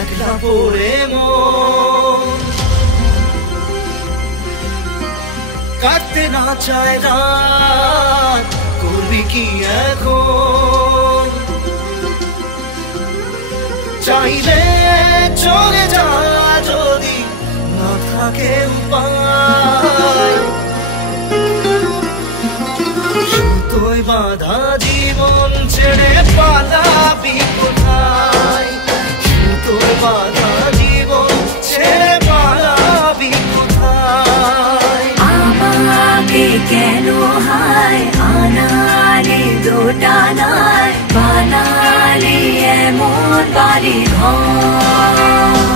একলা পড়ে মন কাটতে না চায় রাত, করবি কি এখন? চাইলে চলে যা যদি না থাকে উপায়, সুতোয় বাঁধা জীবন ছেড়ে পালাবি কোথায়? সুতোয় বাঁধা জীবন ছেড়ে পালাবি কোথায়? আমাকে কেন হায় আনালি দোটানায় বানালি এমন বাড়ি ঘর,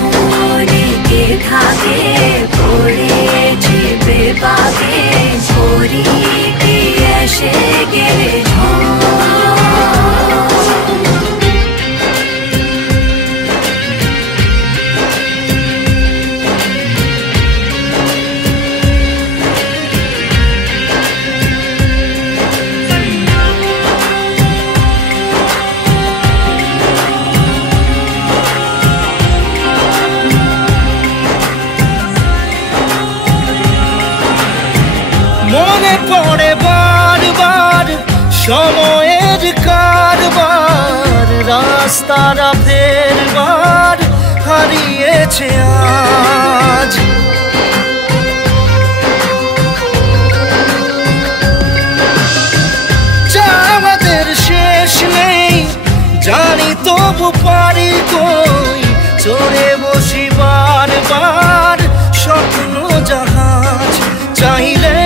মনে কে থাকে পড়েছি বেবাকে করি কি এসে গেলে মনে পড়ে বারবার সময়ের কারবার, রাস্তাটা ফেরবার হারিয়েছে আজ। আমাদের শেষ নেই জানি, তবু পারি কই চড়ে বসি বারবার স্বপ্ন জাহাজ। চাইলে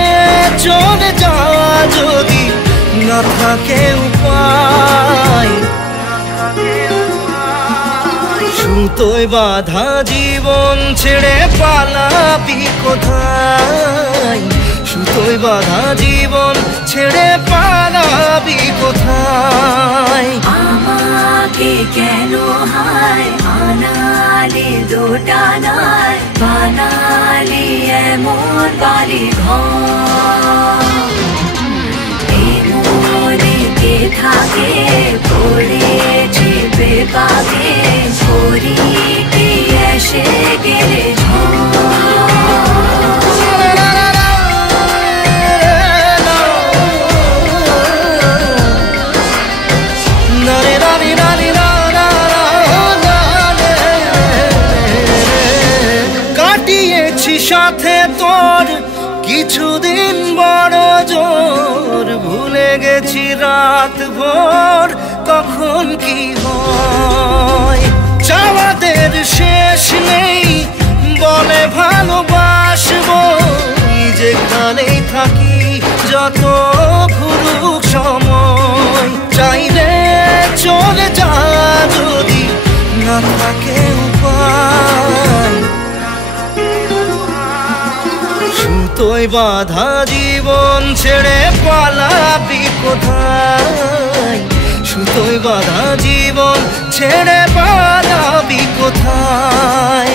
চলে যা যদি না থাকে উপায়, সুতোয় বাঁধা জীবন ছেড়ে পালাবি কোথায়? সুতোয় বাঁধা জীবন ছেড়ে পালাবি কোথায়? আমাকে কেন হায় আনালি দোটানায় বানালি এমন বাড়ি ঘর, মনে কে থাকে পড়েছি বেবাকে করি কি এসে গেলে সাথে তোর কিছুদিন বড় জোর, ভুলে গেছি রাত ভোর কখন কি হয়। চাওয়াদের শেষ নেই বলে ভালোবাসবো, যেখানেই থাকি যত ঘুরুক সময়। চাইলে চলে যা যদি না থাকে উপায়, সুতোয় বাঁধা জীবন ছেড়ে পালাবি কোথায়? সুতোয় বাঁধা জীবন ছেড়ে পালাবি কোথায়?